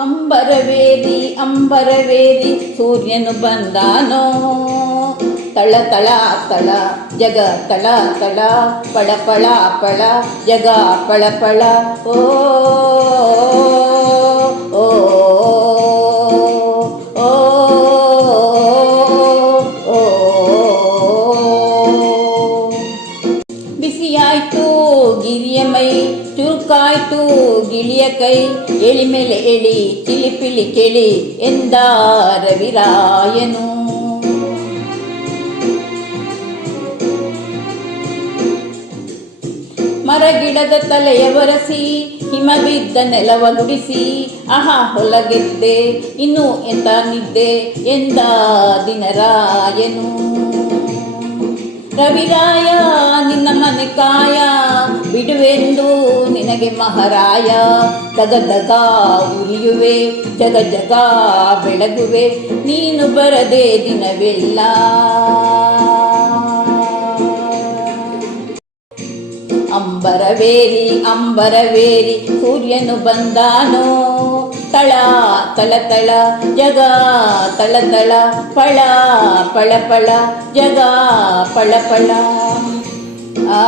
ಅಂಬರವೇರಿ ಅಂಬರವೇರಿ ಸೂರ್ಯನು ಬಂದಾನೋ? ತಳ ತಳ ತಳ, ಜಗ, ತಳ ತಳ, ಪಳ ಪಳ ಪಳ, ಜಗ, ಪಳ ಪಳ, ಓ ಬಿಸಿಯಾಯ್ತು ಗಿರಿಯ ಮೈ ಚುರುಕಾಯ್ತು, ಗಿಳಿಯ ಕೈ ಎಳಿ ಮೇಲೆ ಎಳಿ ಚಿಲಿಪಿಲಿ ಕೆಳಿ ಎಂದ ರವಿರಾಯನು ಮರಗಿಡದ ತಲೆಯ ಒರೆಸಿ ಹಿಮ ಬಿದ್ದ ನೆಲವ ಗುಡಿಸಿ, ಆಹಾ ಹೊಲಗೆದ್ದೆ, ಇನ್ನು ಎಂತ ನಿದ್ದೆ ಎಂದ ದಿನರಾಯನು. ರವಿರಾಯ ನಿನ್ನ ಮನೆ ಕಾಯ ಬಿಡುವೆಂದು ನಿನಗೆ ಮಹಾರಾಯ. ಜಗ ಜಗ ಉರಿಯುವೆ, ಜಗ ಜಗ ಬೆಳಗುವೆ, ನೀನು ಬರದೆ ದಿನವೆಲ್ಲ. ಅಂಬರವೇರಿ ಅಂಬರವೇರಿ, ಸೂರ್ಯನು ಬಂದಾನೋ? ತಳ ತಳ ತಳ ಜಗ ತಳ ತಳ ಪಳ ಪಳ ಪಳ ಜಗ ಪಳ ಪಳ. ಆ